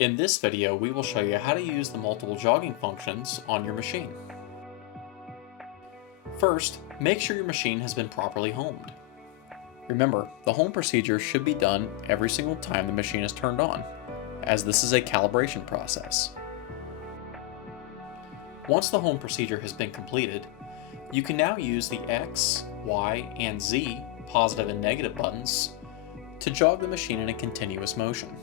In this video, we will show you how to use the multiple jogging functions on your machine. First, make sure your machine has been properly homed. Remember, the home procedure should be done every single time the machine is turned on, as this is a calibration process. Once the home procedure has been completed, you can now use the X, Y, and Z positive and negative buttons to jog the machine in a continuous motion.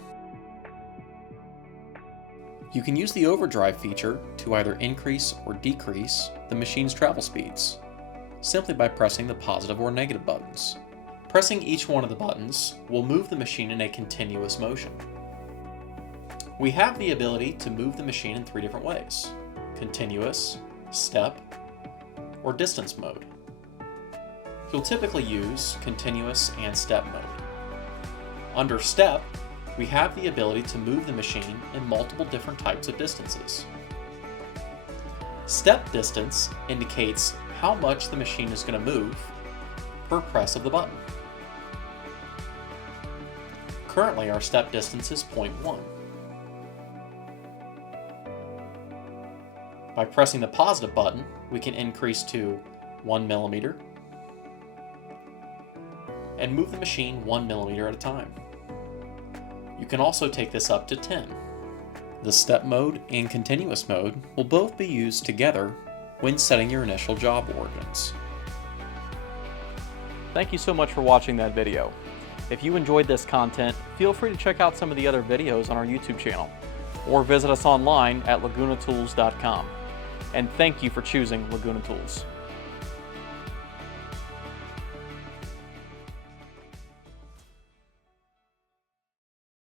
You can use the Overdrive feature to either increase or decrease the machine's travel speeds, simply by pressing the positive or negative buttons. Pressing each one of the buttons will move the machine in a continuous motion. We have the ability to move the machine in 3 different ways: continuous, step, or distance mode. You'll typically use continuous and step mode. Under step, we have the ability to move the machine in multiple different types of distances. Step distance indicates how much the machine is going to move per press of the button. Currently, our step distance is 0.1. By pressing the positive button, we can increase to 1 millimeter and move the machine 1 millimeter at a time. You can also take this up to 10. The step mode and continuous mode will both be used together when setting your initial job origins. Thank you so much for watching that video. If you enjoyed this content, feel free to check out some of the other videos on our YouTube channel, or visit us online at lagunatools.com. And thank you for choosing Laguna Tools.